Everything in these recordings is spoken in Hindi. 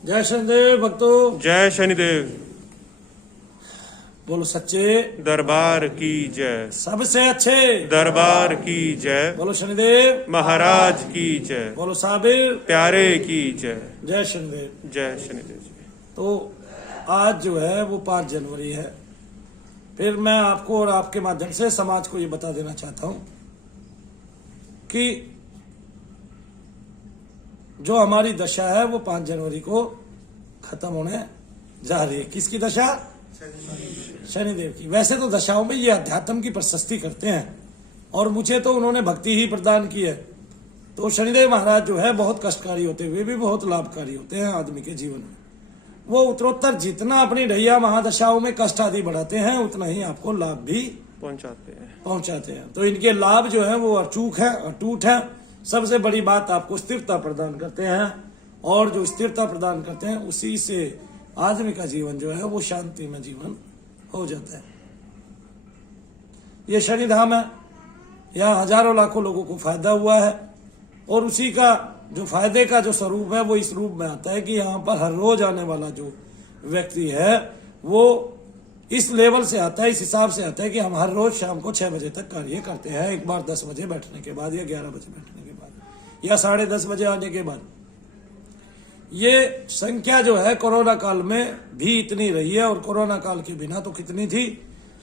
जय शनिदेव भक्तों। जय शनिदेव। बोलो सच्चे दरबार की जय। सबसे अच्छे दरबार की जय। बोलो शनिदेव महाराज की जय। बोलो साबिर प्यारे की जय। जय शनिदेव। जय शनिदेव जी। तो आज जो है वो 5 जनवरी है। फिर मैं आपको और आपके माध्यम से समाज को ये बता देना चाहता हूं कि जो हमारी दशा है वो 5 जनवरी को खत्म होने जा रही है। किसकी दशा? शनिदेव की। वैसे तो दशाओं में ये अध्यात्म की प्रशस्ति करते हैं और मुझे तो उन्होंने भक्ति ही प्रदान की है। तो शनिदेव महाराज जो है बहुत कष्टकारी होते हुए भी बहुत लाभकारी होते हैं आदमी के जीवन में। वो उत्तरोत्तर जितना अपनी ढैया महादशाओं में कष्ट आदि बढ़ाते हैं उतना ही आपको लाभ भी पहुंचाते हैं। तो इनके लाभ जो है वो अचूक है, अटूट है। सबसे बड़ी बात आपको स्थिरता प्रदान करते हैं और जो स्थिरता प्रदान करते हैं उसी से आदमी का जीवन जो है वो शांति में जीवन हो जाता है। ये शनिधाम है, यहाँ हजारों लाखों लोगों को फायदा हुआ है और उसी का जो फायदे का जो स्वरूप है वो इस रूप में आता है कि यहाँ पर हर रोज आने वाला जो व्यक्ति है वो इस लेवल से आता है, इस हिसाब से आता है कि हम हर रोज शाम को 6 बजे तक कार्य करते हैं। एक बार 10 बजे बैठने के बाद या 11 बजे बैठने के बाद या 10:30 बजे आने के बाद। ये संख्या जो है कोरोना काल में भी इतनी रही है और कोरोना काल के बिना तो कितनी थी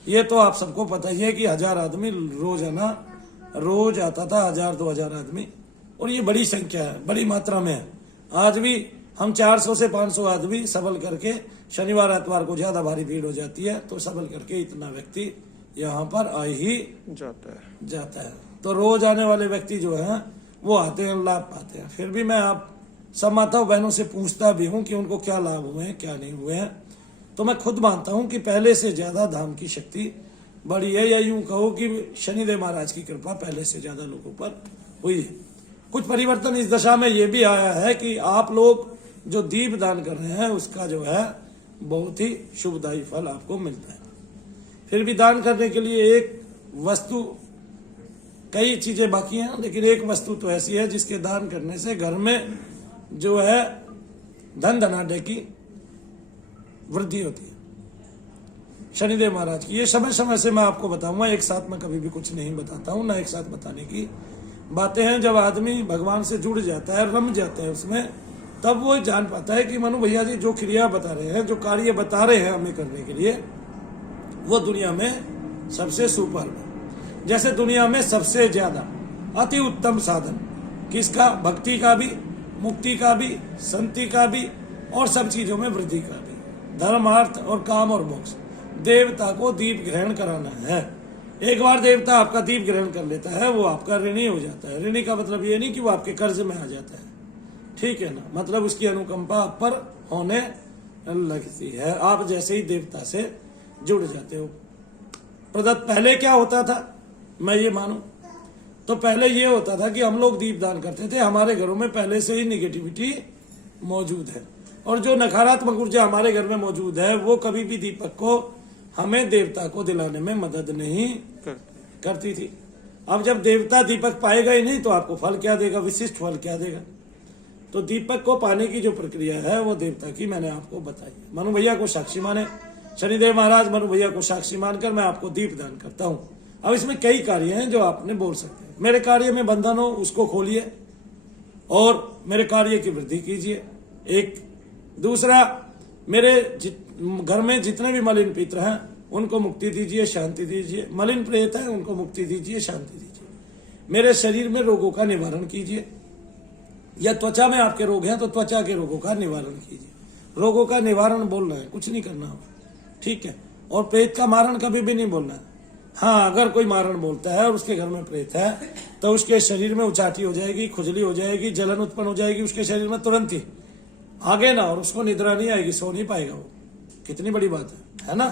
ये तो आप सबको पता ही है कि 1000 आदमी रोज आता था, 1000-2000 आदमी। और ये बड़ी संख्या है, बड़ी मात्रा में है। आज भी हम 400 से 500 आदमी सबल करके शनिवार एतवार को ज्यादा भारी भीड़ हो जाती है तो सबल करके इतना व्यक्ति यहाँ पर आ ही जाता है। तो रोज आने वाले व्यक्ति जो है वो आते हैं, लाभ पाते हैं। फिर भी मैं आप सब माताओं बहनों से पूछता भी हूँ कि उनको क्या लाभ हुए हैं क्या नहीं हुए हैं। तो मैं खुद मानता हूँ कि पहले से ज्यादा धाम की शक्ति बढ़ी है, या यूं कहो कि शनिदेव महाराज की कृपा पहले से ज्यादा लोगों पर हुई है। कुछ परिवर्तन इस दशा में ये भी आया है कि आप लोग जो दीप दान कर रहे हैं उसका जो है बहुत ही शुभदायी फल आपको मिलता है। फिर भी दान करने के लिए एक वस्तु, कई चीजें बाकी हैं लेकिन एक वस्तु तो ऐसी है जिसके दान करने से घर में जो है धन धनाढ्य की वृद्धि होती है। शनिदेव महाराज की ये समय समय से मैं आपको बताऊंगा, एक साथ मैं कभी भी कुछ नहीं बताता हूं, ना एक साथ बताने की बातें हैं। जब आदमी भगवान से जुड़ जाता है, रम जाता है उसमें, तब वो जान पाता है कि मनु भैया जी जो क्रिया बता रहे हैं, जो कार्य बता रहे हैं हमें करने के लिए, वो दुनिया में सबसे सुपर है। जैसे दुनिया में सबसे ज्यादा अति उत्तम साधन किसका? भक्ति का भी, मुक्ति का भी, संति का भी और सब चीजों में वृद्धि का भी। धर्म, अर्थ और काम और मोक्ष। देवता को दीप ग्रहण कराना है। एक बार देवता आपका दीप ग्रहण कर लेता है वो आपका ऋणी हो जाता है। ऋणी का मतलब ये नहीं कि वो आपके कर्ज में आ जाता है, ठीक है ना, मतलब उसकी अनुकंपा आप पर होने लगती है। आप जैसे ही देवता से जुड़ जाते हो। प्रदत्त पहले क्या होता था मैं ये मानूं तो पहले ये होता था कि हम लोग दीप दान करते थे, हमारे घरों में पहले से ही निगेटिविटी मौजूद है और जो नकारात्मक ऊर्जा हमारे घर में मौजूद है वो कभी भी दीपक को हमें देवता को दिलाने में मदद नहीं करती थी। अब जब देवता दीपक पाएगा ही नहीं तो आपको फल क्या देगा, विशिष्ट फल क्या देगा? तो दीपक को पाने की जो प्रक्रिया है वो देवता की मैंने आपको बताई। मनु भैया को साक्षी माने, शनिदेव महाराज मनु भैया को साक्षी मानकर मैं आपको दीप दान करता हूँ। अब इसमें कई कार्य हैं जो आपने बोल सकते हैं। मेरे कार्य में बंधन हो उसको खोलिए और मेरे कार्य की वृद्धि कीजिए। एक दूसरा, मेरे घर में जितने भी मलिन पित्र हैं उनको मुक्ति दीजिए, शांति दीजिए। मलिन प्रेत है उनको मुक्ति दीजिए, शांति दीजिए। मेरे शरीर में रोगों का निवारण कीजिए, या त्वचा में आपके रोग हैं तो त्वचा के रोगों का निवारण कीजिए। रोगों का निवारण बोलना है, कुछ नहीं करना हो, ठीक है। और प्रेत का मारण कभी भी नहीं बोलना है। हाँ, अगर कोई मारण बोलता है और उसके घर में प्रेत है तो उसके शरीर में उचाटी हो जाएगी, खुजली हो जाएगी, जलन उत्पन्न हो जाएगी उसके शरीर में तुरंत ही, आगे ना, और उसको निद्रा नहीं आएगी, सो नहीं पाएगा वो। कितनी बड़ी बात है ना।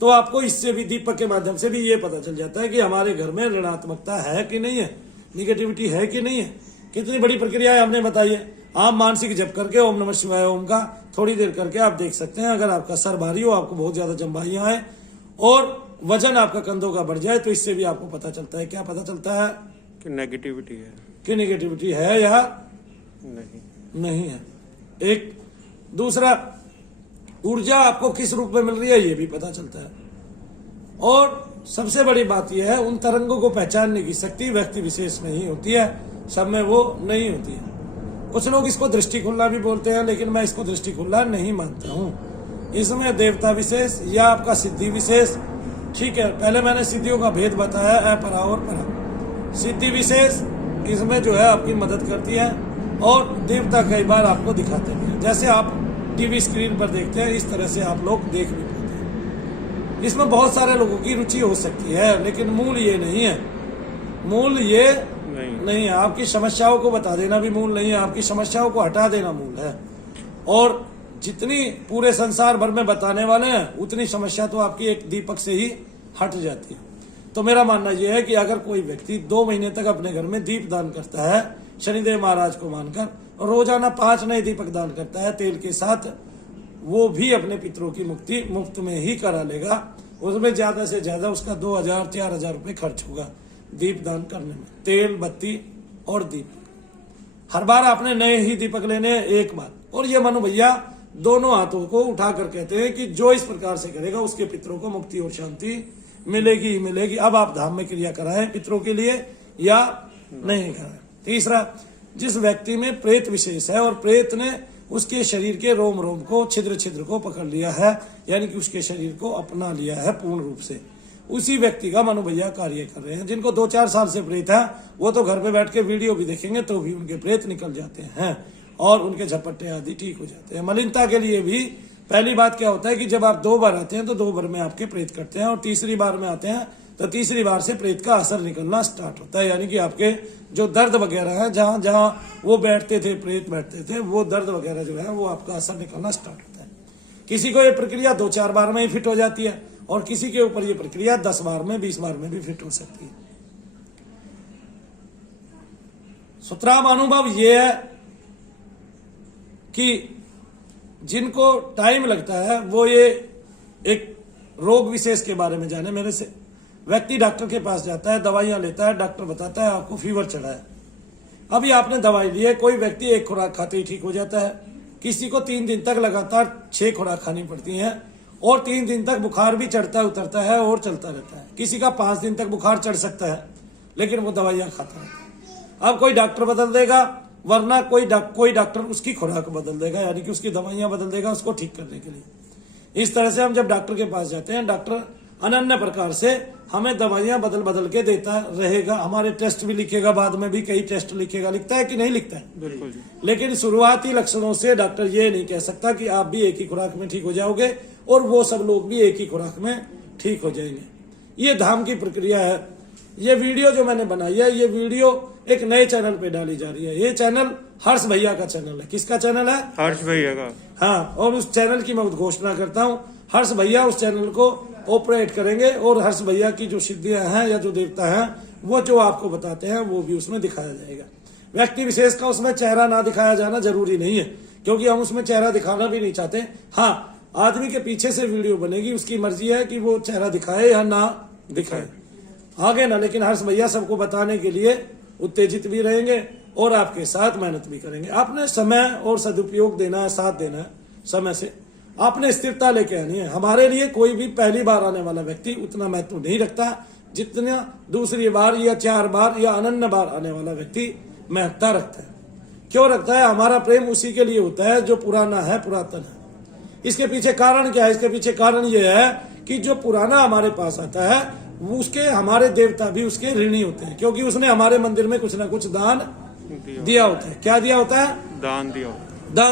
तो आपको इससे भी, दीपक के माध्यम से भी ये पता चल जाता है कि हमारे घर में ऋणात्मकता है कि नहीं है, निगेटिविटी है कि नहीं है। कितनी बड़ी प्रक्रिया है हमने बताई है। आप मानसिक जप करके ओम नमः शिवाय ओम का थोड़ी देर करके आप देख सकते हैं। अगर आपका सर भारी हो, आपको बहुत ज्यादा जम्बाहियां आए और वजन आपका कंधों का बढ़ जाए तो इससे भी आपको पता चलता है। क्या पता चलता है? कि नेगेटिविटी है, कि नेगेटिविटी है या नहीं है। एक दूसरा, ऊर्जा आपको किस रूप में मिल रही है ये भी पता चलता है। और सबसे बड़ी बात यह है, उन तरंगों को पहचानने की शक्ति व्यक्ति विशेष में ही होती है, सब में वो नहीं होती है। कुछ लोग इसको दृष्टि खुल्ला भी बोलते हैं, लेकिन मैं इसको दृष्टि खुल्ला नहीं मानता हूँ। इसमें देवता विशेष या आपका सिद्धि विशेष, ठीक है, पहले मैंने सिद्धियों का भेद बताया, अपरा और परा। सिद्धि विशेष इसमें जो है आपकी मदद करती है, और देवता कई बार आपको दिखाते भी हैं, जैसे आप टीवी स्क्रीन पर देखते हैं, इस तरह से आप लोग देख भी पाते हैं। इसमें बहुत सारे लोगों की रुचि हो सकती है, लेकिन मूल ये नहीं है। मूल ये नहीं है। आपकी समस्याओं को बता देना भी मूल नहीं है, आपकी समस्याओं को हटा देना मूल है। और जितनी पूरे संसार भर में बताने वाले हैं, उतनी समस्या तो आपकी एक दीपक से ही हट जाती है। तो मेरा मानना यह है कि अगर कोई व्यक्ति 2 महीने तक अपने घर में दीप दान करता है, शनिदेव महाराज को मानकर, और रोजाना 5 नए दीपक दान करता है तेल के साथ, वो भी अपने पितरों की मुक्ति मुफ्त में ही करा लेगा। उसमें ज्यादा से ज्यादा उसका 2000-4000 रुपये खर्च होगा दीप दान करने में, तेल, बत्ती और दीप। हर बार आपने नए ही दीपक लेने एक बार। और ये मनु भैया दोनों हाथों को उठाकर कहते हैं कि जो इस प्रकार से करेगा उसके पितरों को मुक्ति और शांति मिलेगी ही मिलेगी। अब आप धाम में क्रिया कराएं पितरों के लिए या नहीं कराएं। तीसरा, जिस व्यक्ति में प्रेत विशेष है और प्रेत ने उसके शरीर के रोम रोम को, छिद्र छिद्र को पकड़ लिया है, यानी कि उसके शरीर को अपना लिया है पूर्ण रूप से, उसी व्यक्ति का मनु भैया कार्य कर रहे हैं। जिनको 2-4 साल से प्रेत है, वो तो घर पे बैठ के वीडियो भी देखेंगे तो भी उनके प्रेत निकल जाते हैं और उनके झपट्टे आदि ठीक हो जाते हैं। मलिनता के लिए भी पहली बात क्या होता है कि जब आप 2 बार आते हैं तो 2 बार में आपके प्रेत कटते हैं, और तीसरी बार में आते हैं तो तीसरी बार से प्रेत का असर निकलना स्टार्ट होता है, यानी कि आपके जो दर्द वगैरह है, जहां जहां वो बैठते थे, प्रेत बैठते थे, वो दर्द वगैरह जो है वो आपका असर निकलना स्टार्ट होता है। किसी को ये प्रक्रिया 2-4 बार में ही फिट हो जाती है, और किसी के ऊपर ये प्रक्रिया 10 बार में, 20 बार में भी फिट हो सकती है। सुतराम अनुभव ये है कि जिनको टाइम लगता है वो ये एक रोग विशेष के बारे में जाने। मेरे से व्यक्ति डॉक्टर के पास जाता है, दवाइयां लेता है, डॉक्टर बताता है आपको फीवर चढ़ा है। अभी आपने दवाई ली है, कोई व्यक्ति 1 खुराक खाते ही ठीक हो जाता है, किसी को 3 दिन तक लगातार 6 खुराक खानी पड़ती हैं, और 3 दिन तक बुखार भी चढ़ता उतरता है और चलता रहता है। किसी का 5 दिन तक बुखार चढ़ सकता है, लेकिन वो दवाइयां खाता है। अब कोई डॉक्टर बदल देगा, वरना कोई डॉक्टर उसकी खुराक बदल देगा, यानी कि उसकी दवाइयां बदल देगा उसको ठीक करने के लिए। इस तरह से हम जब डॉक्टर के पास जाते हैं, डॉक्टर अनन्य प्रकार से हमें दवाइयां बदल बदल के देता रहेगा। हमारे टेस्ट भी लिखेगा, बाद में भी कई टेस्ट लिखेगा, लिखता है कि नहीं लिखता है? बिल्कुल। लेकिन शुरुआती लक्षणों से डॉक्टर ये नहीं कह सकता कि आप भी एक ही खुराक में ठीक हो जाओगे और वो सब लोग भी एक ही खुराक में ठीक हो जाएंगे। ये धाम की प्रक्रिया है। ये वीडियो जो मैंने बनाई है, ये वीडियो एक नए चैनल पे डाली जा रही है। ये चैनल हर्ष भैया का चैनल है। किसका चैनल है? हर्ष भैया का। हाँ, और उस चैनल की मैं घोषणा करता हूँ, हर्ष भैया उस चैनल को ऑपरेट करेंगे, और हर्ष भैया की जो सिद्धियां हैं या जो देवता हैं वो जो आपको बताते हैं वो भी उसमें दिखाया जाएगा। व्यक्ति विशेष का उसमें चेहरा ना दिखाया जाना जरूरी नहीं है, क्योंकि हम उसमें चेहरा दिखाना भी नहीं चाहते। हाँ, आदमी के पीछे से वीडियो बनेगी, उसकी मर्जी है कि वो चेहरा दिखाए या ना दिखाए, आगे ना। लेकिन हर्ष भैया सबको बताने के लिए उत्तेजित भी रहेंगे और आपके साथ मेहनत भी करेंगे। आपने समय और सदुपयोग देना है, साथ देना है समय से। आपने स्थिरता लेके आनी है। हमारे लिए कोई भी पहली बार आने वाला व्यक्ति उतना महत्व नहीं रखता जितना दूसरी बार या 4 बार या अनन्य बार आने वाला व्यक्ति महत्ता रखता है। क्यों रखता है? हमारा प्रेम उसी के लिए होता है जो पुराना है, पुरातन है। इसके पीछे कारण क्या है? इसके पीछे कारण यह है कि जो पुराना हमारे पास आता है वो उसके हमारे देवता भी उसके ऋणी होते हैं, क्योंकि उसने हमारे मंदिर में कुछ ना कुछ दान दिया होता है। क्या दिया होता है? दान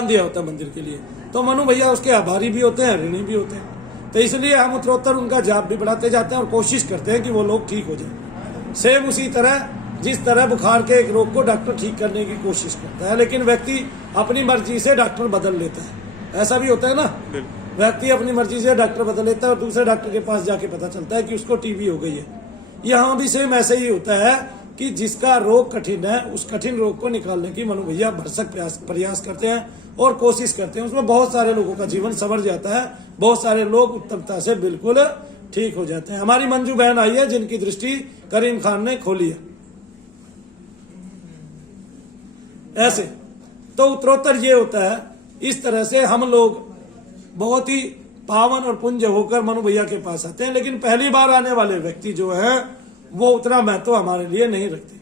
दिया होता है मंदिर के लिए। तो मनु भैया उसके आभारी भी होते हैं, ऋणी भी होते हैं। तो इसलिए हम उत्तरोत्तर उनका जाप भी बढ़ाते जाते हैं और कोशिश करते हैं कि वो लोग ठीक हो जाए। सेम उसी तरह जिस तरह बुखार के एक रोग को डॉक्टर ठीक करने की कोशिश करता है, लेकिन व्यक्ति अपनी मर्जी से डॉक्टर बदल लेता है। ऐसा भी होता है ना, व्यक्ति अपनी मर्जी से डॉक्टर बदल लेता है और दूसरे डॉक्टर के पास जाके पता चलता है कि उसको टीबी हो गई है। यहाँ भी सेम ऐसे ही होता है कि जिसका रोग कठिन है उस कठिन रोग को निकालने की मनु भैया भरसक प्रयास करते हैं और कोशिश करते हैं। उसमें बहुत सारे लोगों का जीवन संवर जाता है, बहुत सारे लोग उत्तमता से बिल्कुल ठीक हो जाते हैं। हमारी मंजू बहन आई है जिनकी दृष्टि करीम खान ने खोली है। ऐसे तो उत्तरोत्तर ये होता है इस तरह से हम लोग बहुत ही पावन और पुण्य होकर मनु भैया के पास आते हैं। लेकिन पहली बार आने वाले व्यक्ति जो है वो उतना महत्व हमारे लिए नहीं रखते,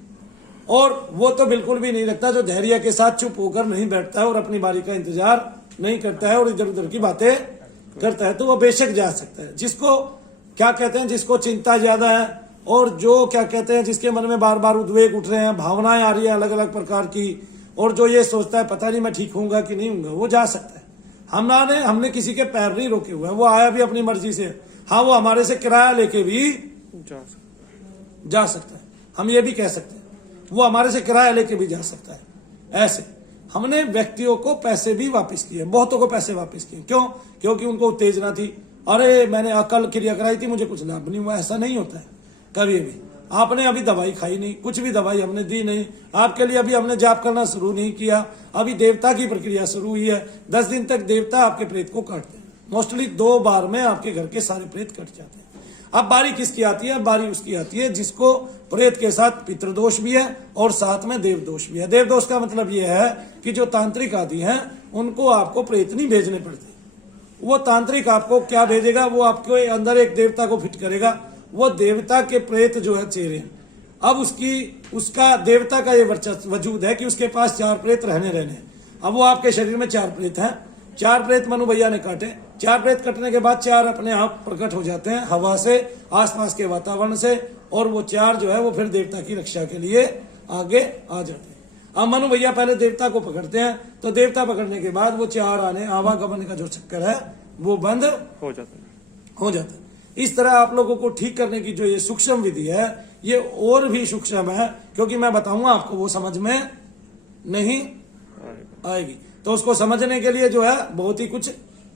और वो तो बिल्कुल भी नहीं रखता जो धैर्य के साथ चुप होकर नहीं बैठता है और अपनी बारी का इंतजार नहीं करता है और इधर उधर की बातें करता है, तो वो बेशक जा सकता है। जिसको क्या कहते हैं, जिसको चिंता ज्यादा है और जो क्या कहते हैं, जिसके मन में बार बार उद्वेग उठ रहे हैं, भावनाएं आ रही है अलग अलग प्रकार की, और जो ये सोचता है पता नहीं मैं ठीक होऊंगा कि नहीं होऊंगा, वो जा सकता है। हमने किसी के पैर नहीं रोके हुए हैं, वो आया भी अपनी मर्जी से। हाँ, वो हमारे से किराया लेके भी जा सकता है, हम ये भी कह सकते हैं वो हमारे से किराया लेके भी जा सकता है। ऐसे हमने व्यक्तियों को पैसे भी वापस किए, बहुतों को पैसे वापस किए। क्यों? क्योंकि उनको उत्तेजना थी, अरे मैंने अकल क्रिया कराई थी, मुझे कुछ लाभ नहीं हुआ। ऐसा नहीं होता है कभी भी। आपने अभी दवाई खाई नहीं, कुछ भी दवाई हमने दी नहीं आपके लिए, अभी हमने जाप करना शुरू नहीं किया, अभी देवता की प्रक्रिया शुरू हुई है। 10 दिन तक देवता आपके प्रेत को काटते हैं, मोस्टली 2 बार में आपके घर के सारे प्रेत कट जाते हैं। अब बारी किसकी आती है? बारी उसकी आती है जिसको प्रेत के साथ पितृदोष भी है और साथ में देवदोष भी है। देवदोष का मतलब यह है कि जो तांत्रिक आदि हैं उनको आपको प्रेत नहीं भेजने पड़ते। वो तांत्रिक आपको क्या भेजेगा? वो आपके अंदर एक देवता को फिट करेगा, वो देवता के प्रेत जो है चेहरे। अब उसका देवता का ये वर्चस्व वजूद है कि उसके पास 4 प्रेत रहने। अब वो आपके शरीर में 4 प्रेत हैं, 4 प्रेत मनु भैया ने काटे। 4 प्रेत कटने के बाद 4 अपने आप प्रकट हो जाते हैं हवा से, आसपास के वातावरण से, और वो 4 जो है वो फिर देवता की रक्षा के लिए आगे आ जाते हैं। अब मनु भैया पहले देवता को पकड़ते हैं, तो देवता पकड़ने के बाद वो 4 आने आवागमन का जो चक्कर है वो बंद हो जाता है। इस तरह आप लोगों को ठीक करने की जो ये सूक्ष्म विधि है ये और भी सूक्ष्म है, क्योंकि मैं बताऊंगा आपको वो समझ में नहीं आएगी। तो उसको समझने के लिए जो है बहुत ही कुछ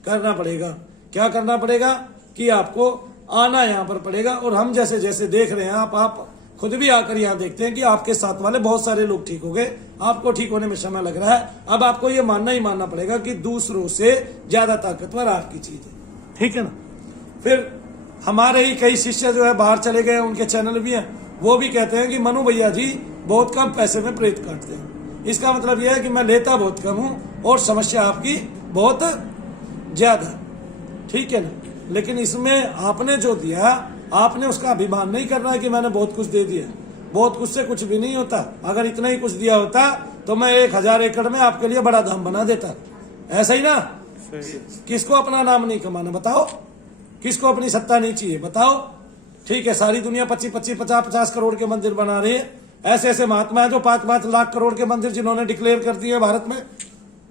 करना पड़ेगा। क्या करना पड़ेगा कि आपको आना यहाँ पर पड़ेगा, और हम जैसे जैसे देख रहे हैं आप खुद भी आकर यहाँ देखते हैं कि आपके साथ वाले बहुत सारे लोग ठीक हो गए, आपको ठीक होने में समय लग रहा है। अब आपको ये मानना ही मानना पड़ेगा कि दूसरों से ज्यादा ताकतवर आपकी चीज है, ठीक है ना। फिर हमारे ही कई शिष्य जो है बाहर चले गए, उनके चैनल भी हैं, वो भी कहते हैं कि मनु भैया जी बहुत कम पैसे में प्रेत काटते हैं। इसका मतलब यह है कि मैं लेता बहुत कम हूं और समस्या आपकी बहुत ज्यादा, ठीक है ना। लेकिन इसमें आपने जो दिया, आपने उसका अभिमान नहीं करना है कि मैंने बहुत कुछ दे दिया। बहुत कुछ से कुछ भी नहीं होता। अगर इतना ही कुछ दिया होता तो मैं 1000 एकड़ में आपके लिए बड़ा धाम बना देता, ऐसा ही ना। किसको अपना नाम नहीं कमाना बताओ? किसको अपनी सत्ता नहीं चाहिए बताओ? ठीक है, सारी दुनिया 25-25, 50-50 करोड़ के मंदिर बना रही है। ऐसे ऐसे महात्मा है जो 5-5 लाख करोड़ के मंदिर जिन्होंने डिक्लेयर कर दिए भारत में,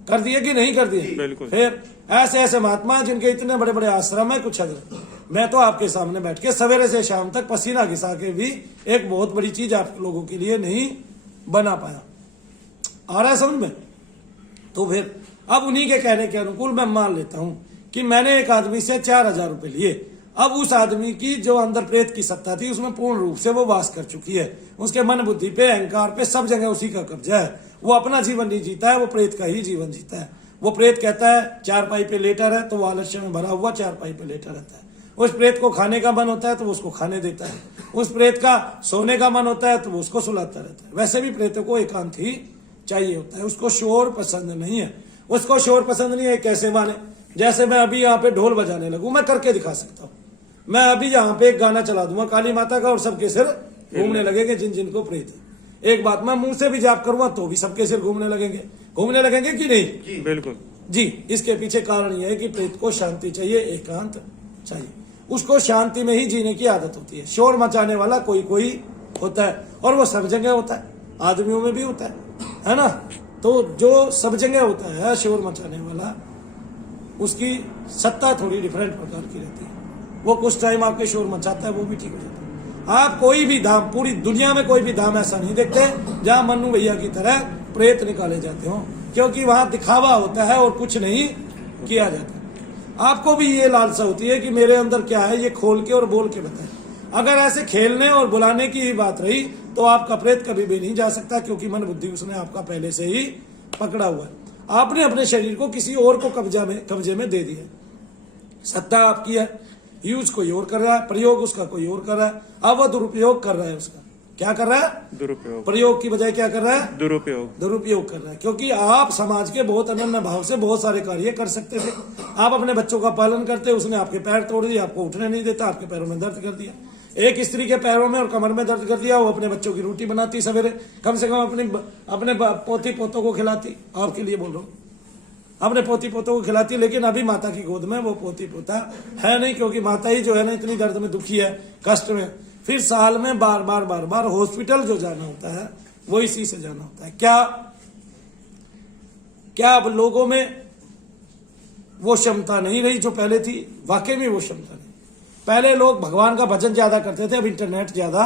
कर दिए कि नहीं कर दिए? फिर ऐसे ऐसे महात्मा है जिनके इतने बड़े बड़े आश्रम है। कुछ अगर मैं तो आपके सामने बैठ के सवेरे से शाम तक पसीना घिसा के भी एक बहुत बड़ी चीज आप लोगों के लिए नहीं बना पाया। आ रहा है समझ में? तो फिर अब उन्हीं के कहने के अनुकूल मैं मान लेता हूं कि मैंने एक आदमी से 4000 रुपए लिए। अब उस आदमी की जो अंदर प्रेत की सत्ता थी उसमें पूर्ण रूप से वो वास कर चुकी है। उसके मन बुद्धि पे, अहंकार पे, सब जगह उसी का कब्जा है। वो अपना जीवन नहीं जीता है, वो प्रेत का ही जीवन जीता है। वो प्रेत कहता है चारपाई पे लेटा है, तो वो आलस्य में भरा हुआ चारपाई पे लेटा रहता है। उस प्रेत को खाने का मन होता है तो वो उसको खाने देता है। उस प्रेत का सोने का मन होता है तो वो उसको सुलाता रहता है। वैसे भी प्रेतों को एकांत ही चाहिए होता है, उसको शोर पसंद नहीं है। उसको शोर पसंद नहीं है कैसे माने? जैसे मैं अभी यहाँ पे ढोल बजाने लगूं, मैं करके दिखा सकता हूँ। मैं अभी यहाँ पे एक गाना चला दूंगा काली माता का और सबके सिर घूमने लगेंगे जिनको प्रेत है। एक बात, मैं मुंह से भी जाप करूंगा तो भी सबके सिर घूमने लगेंगे कि नहीं? बिल्कुल जी। इसके पीछे कारण यह है कि प्रेत को शांति चाहिए, एकांत चाहिए। उसको शांति में ही जीने की आदत होती है। शोर मचाने वाला कोई होता है, और वो सब जगह होता है, आदमियों में भी होता है ना। तो जो सब जगह होता है शोर मचाने वाला, उसकी सत्ता थोड़ी डिफरेंट प्रकार की रहती है। वो कुछ टाइम आपके शोर मचाता है, वो भी ठीक हो जाता है। आप कोई भी धाम, पूरी दुनिया में कोई भी धाम ऐसा नहीं देखते जहां मन्नू भैया की तरह प्रेत निकाले जाते हो, क्योंकि वहां दिखावा होता है और कुछ नहीं किया जाता। आपको भी ये लालसा होती है कि मेरे अंदर क्या है, ये खोल के और बोल के बताए। अगर ऐसे खेलने और बुलाने की ही बात रही तो आपका प्रेत कभी भी नहीं जा सकता, क्योंकि मन बुद्धि उसने आपका पहले से ही पकड़ा हुआ है। आपने अपने शरीर को किसी और को कब्जे में दे दिया। सत्ता आपकी है, यूज कोई और कर रहा है, प्रयोग उसका कोई और कर रहा है। अब वो दुरुपयोग कर रहा है उसका। क्या कर रहा है? दुरुपयोग। प्रयोग की बजाय क्या कर रहा है? दुरुपयोग। दुरुपयोग कर रहा है। क्योंकि आप समाज के बहुत अनन्य भाव से बहुत सारे कार्य कर सकते थे। आप अपने बच्चों का पालन करते, उसने आपके पैर तोड़ दिए, आपको उठने नहीं देता, आपके पैरों में दर्द कर दिया। एक स्त्री के पैरों में और कमर में दर्द कर दिया, वो अपने बच्चों की रोटी बनाती सवेरे, कम से कम अपने पोती पोतों को खिलाती। आपके लिए बोल रहा हूँ, अपने पोती पोतों को खिलाती। लेकिन अभी माता की गोद में वो पोती पोता है नहीं, क्योंकि माता ही जो है ना इतनी दर्द में दुखी है, कष्ट में। फिर साल में बार बार हॉस्पिटल जो जाना होता है वो इसी से जाना होता है। क्या अब लोगों में वो क्षमता नहीं रही जो पहले थी? वाकई में वो क्षमता नहीं। पहले लोग भगवान का भजन ज्यादा करते थे, अब इंटरनेट ज्यादा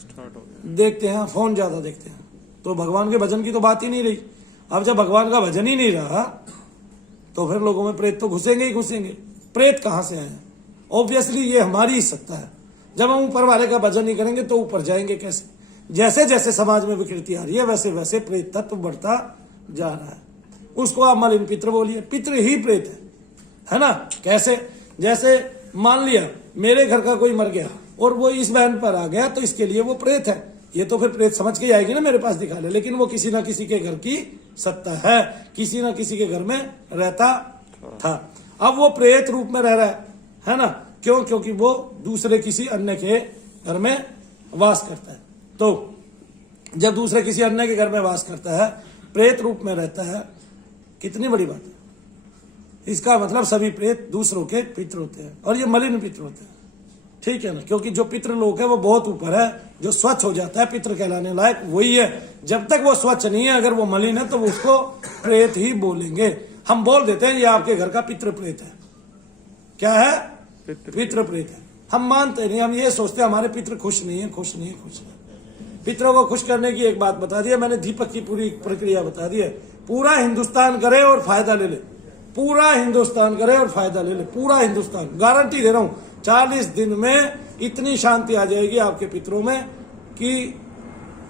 स्टार्ट हो गया। देखते हैं, फोन ज्यादा देखते हैं, तो भगवान के भजन की तो बात ही नहीं रही। अब जब भगवान का भजन ही नहीं रहा तो फिर लोगों में प्रेत तो घुसेंगे ही घुसेंगे। प्रेत कहां से आए? ऑब्वियसली ये हमारी ही सत्ता है। जब हम ऊपर वाले का भजन नहीं करेंगे तो ऊपर जाएंगे कैसे? जैसे जैसे समाज में विकृति आ रही है वैसे वैसे प्रेत तत्व बढ़ता जा रहा है। उसको आप मलिन पितृ बोलिए, पितृ ही प्रेत है ना? कैसे? जैसे मान लिया मेरे घर का कोई मर गया और वो इस बहन पर आ गया तो इसके लिए वो प्रेत है। ये तो फिर प्रेत समझ के आएगी ना, मेरे पास दिखा ले। लेकिन वो किसी ना किसी के घर की सत्ता है, किसी ना किसी के घर में रहता था। अब वो प्रेत रूप में रह रहा है ना? क्यों? क्योंकि वो दूसरे किसी अन्य के घर में वास करता है। तो जब दूसरे किसी अन्य के घर में वास करता है, प्रेत रूप में रहता है, कितनी बड़ी बात है। इसका मतलब सभी प्रेत दूसरों के पितृ होते हैं और ये मलिन पितृ होते हैं। ठीक है ना? क्योंकि जो पितृ लोक है वो बहुत ऊपर है। जो स्वच्छ हो जाता है पितृ कहलाने लायक वही है। जब तक वो स्वच्छ नहीं है, अगर वो मलिन है तो वो उसको प्रेत ही बोलेंगे। हम बोल देते हैं ये आपके घर का पितृ प्रेत है। क्या है? पितृ प्रेत है। हम मानते नहीं, हम ये सोचते हैं हमारे पितृ खुश नहीं है, खुश नहीं है, खुश नहीं। पितरों को खुश करने की एक बात बता दी है मैंने, दीपक की पूरी प्रक्रिया बता दी है। पूरा हिंदुस्तान करे और फायदा ले ले, पूरा हिंदुस्तान करे और फायदा ले ले, पूरा हिंदुस्तान। गारंटी दे रहा हूं 40 दिन में इतनी शांति आ जाएगी आपके पितरों में कि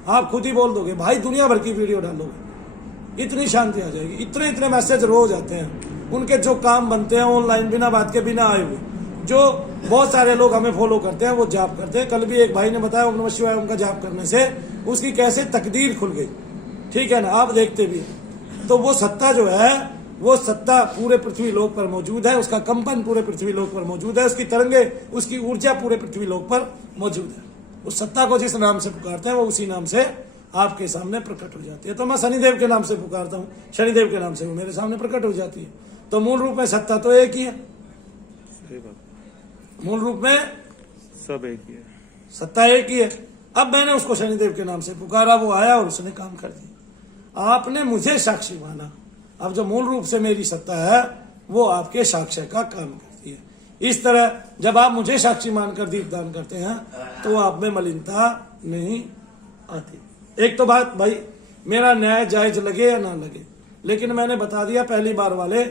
आप खुद ही बोल दोगे, भाई दुनिया भर की वीडियो डालोगे, इतनी शांति आ जाएगी। इतने इतने मैसेज रोज आते हैं उनके, जो काम बनते हैं ऑनलाइन बिना बात के, बिना आए हुए। जो बहुत सारे लोग हमें फॉलो करते हैं, वो जाप करते हैं। कल भी एक भाई ने बताया ओम नमः शिवाय ओम का जाप करने से उसकी कैसे तकदीर खुल गई। ठीक है ना? आप देखते भी। तो वो सत्ता जो है, वो सत्ता पूरे पृथ्वी लोक पर मौजूद है, उसका कंपन पूरे पृथ्वी लोक पर मौजूद है, उसकी तरंगे, उसकी ऊर्जा पूरे पृथ्वी लोक पर मौजूद है। उस सत्ता को जिस नाम से पुकारते हैं वो उसी नाम से आपके सामने प्रकट हो जाती है। तो मैं शनिदेव के नाम से पुकारता हूँ, शनिदेव के नाम से वो मेरे सामने प्रकट हो जाती है। तो मूल रूप में सत्ता तो एक ही है। सही बात। मूल रूप में सब एक ही है, सत्ता एक ही है। अब मैंने उसको शनिदेव के नाम से पुकारा, वो आया और उसने काम कर दिया। आपने मुझे साक्षी माना। अब जो मूल रूप से मेरी सत्ता है वो आपके साक्ष्य का काम करती है। इस तरह जब आप मुझे साक्षी मानकर दीपदान करते हैं तो आप में मलिनता नहीं आती। एक तो बात भाई, मेरा न्याय जायज लगे या ना लगे, लेकिन मैंने बता दिया पहली बार वाले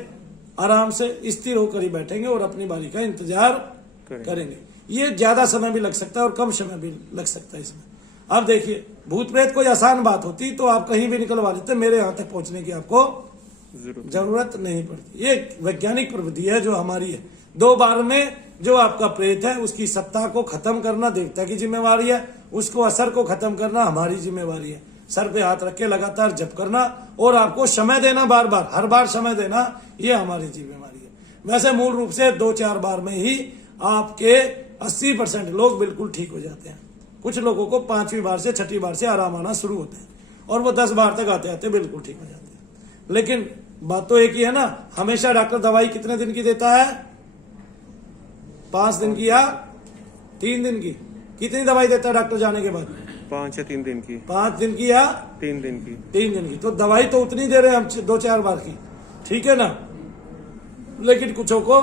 आराम से स्थिर होकर ही बैठेंगे और अपनी बारी का इंतजार करेंगे। ये ज्यादा समय भी लग सकता है और कम समय भी लग सकता है इसमें। अब देखिए, भूत प्रेत कोई आसान बात होती तो आप कहीं भी निकलवा देते, मेरे यहाँ तक पहुंचने की आपको जरूरत नहीं पड़ती। ये वैज्ञानिक प्रविधि है जो हमारी है। 2 बार में जो आपका प्रेत है उसकी सत्ता को खत्म करना देवता की जिम्मेवारी है, उसको असर को खत्म करना हमारी जिम्मेवारी है। सर पे हाथ रख के लगातार जप करना और आपको समय देना, बार बार हर बार समय देना, ये हमारी जिम्मेवारी है। वैसे मूल रूप से 2-4 बार में ही आपके 80% लोग बिल्कुल ठीक हो जाते हैं। कुछ लोगों को 5वीं बार से 6ठी बार से आराम आना शुरू होते हैं और वो 10 बार तक आते आते बिल्कुल ठीक हो जाते हैं। लेकिन बात तो एक ही है ना, हमेशा डॉक्टर दवाई कितने दिन की देता है? 5 दिन की या 3 दिन की? कितनी दवाई देता है डॉक्टर जाने के बाद? 5 या 3 दिन की। 5 दिन की या 3 दिन की? 3 दिन की। तो दवाई तो उतनी दे रहे हैं हम 2-4 बार की, ठीक है ना? लेकिन कुछों को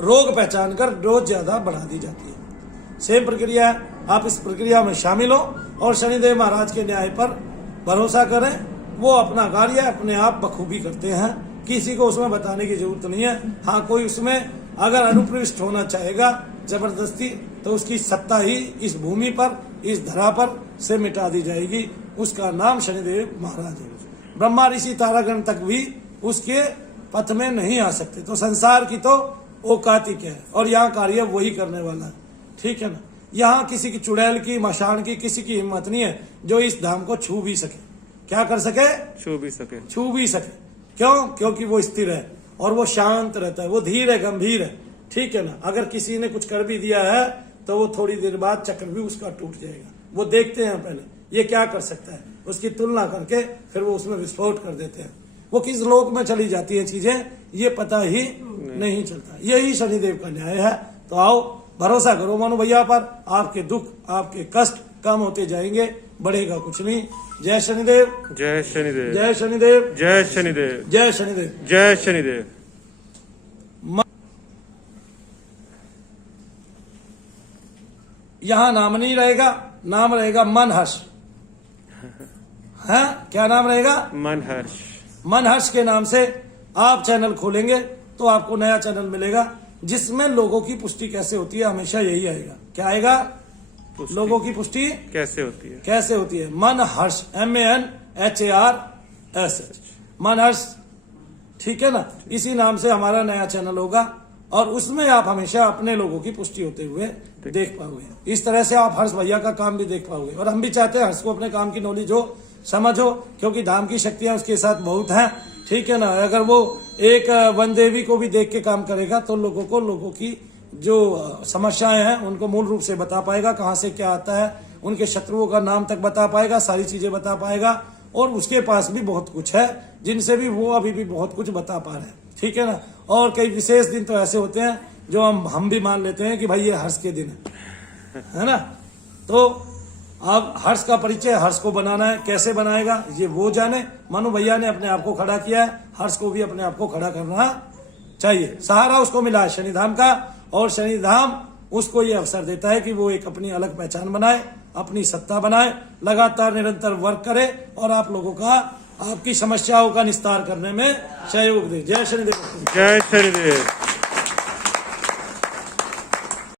रोग पहचान कर डोज ज्यादा बढ़ा दी जाती है। सेम प्रक्रिया है, आप इस प्रक्रिया में शामिल हो और शनिदेव महाराज के न्याय पर भरोसा करें। वो अपना कार्य अपने आप बखूबी करते हैं, किसी को उसमें बताने की जरूरत नहीं है। हाँ, कोई उसमें अगर अनुप्रविष्ट होना चाहेगा जबरदस्ती तो उसकी सत्ता ही इस भूमि पर, इस धरा पर से मिटा दी जाएगी। उसका नाम शनिदेव महाराज है। ब्रह्मा ऋषि तारागण तक भी उसके पथ में नहीं आ सकते। तो संसार की तो औकात ही क्या है, और यहाँ कार्य वही करने वाला है। ठीक है ना? यहाँ किसी की चुड़ैल की, मशान की, किसी की हिम्मत नहीं है जो इस धाम को छू भी सके। क्या कर सके? छू भी सके। छू भी सके। क्यों? क्योंकि वो स्थिर है और वो शांत रहता है, वो धीर है, गंभीर है। ठीक है ना। अगर किसी ने कुछ कर भी दिया है तो वो थोड़ी देर बाद चक्र भी उसका टूट जाएगा। वो देखते हैं पहले ये क्या कर सकता है, उसकी तुलना करके फिर वो उसमें विस्फोट कर देते हैं। वो किस लोक में चली जाती है चीजें ये पता ही नहीं चलता। यही शनिदेव का न्याय है। तो आओ, भरोसा करो मनु भैया पर, आपके दुख, आपके कष्ट कम होते जाएंगे, बढ़ेगा कुछ नहीं। जय शनिदेव, जय शनिदेव, जय शनिदेव, जय शनिदेव, जय शनिदेव। जय शनिदेव। यहां नाम नहीं रहेगा, नाम रहेगा मन हर्ष। है क्या नाम रहेगा? मन हर्ष। मन हर्ष के नाम से आप चैनल खोलेंगे तो आपको नया चैनल मिलेगा जिसमें लोगों की पुष्टि कैसे होती है, हमेशा यही आएगा। क्या आएगा? लोगों की पुष्टि कैसे होती है? कैसे होती है? मन हर्ष, MANHARS, मन हर्ष। ठीक है ना। इसी नाम से हमारा नया चैनल होगा और उसमें आप हमेशा अपने लोगों की पुष्टि होते हुए देख पाओगे। इस तरह से आप हर्ष भैया का काम भी देख पाओगे। और हम भी चाहते हैं हर्ष को अपने काम की नॉलेज हो, समझ हो, क्योंकि धाम की शक्तियां उसके साथ बहुत हैं। ठीक है ना। अगर वो एक वन देवी को भी देख के काम करेगा तो लोगों की जो समस्याएं हैं उनको मूल रूप से बता पाएगा, कहाँ से क्या आता है, उनके शत्रुओं का नाम तक बता पाएगा, सारी चीजें बता पाएगा। और उसके पास भी बहुत कुछ है जिनसे भी वो अभी भी बहुत कुछ बता पा रहे हैं। ठीक है ना। और कई विशेष दिन तो ऐसे होते हैं जो हम भी मान लेते हैं कि भाई ये हर्ष के दिन है ना। तो अब हर्ष का परिचय हर्ष को बनाना है, कैसे बनाएगा ये वो जाने। मनु भैया ने अपने आप को खड़ा किया है, हर्ष को भी अपने आप को खड़ा करना चाहिए। सहारा उसको मिला है शनिधाम का, और शनिधाम उसको ये अवसर देता है कि वो एक अपनी अलग पहचान बनाए, अपनी सत्ता बनाए, लगातार निरंतर वर्क करे और आप लोगों का, आपकी समस्याओं का निस्तार करने में सहयोग दे। जय शनिदेव। जय शनिदेव।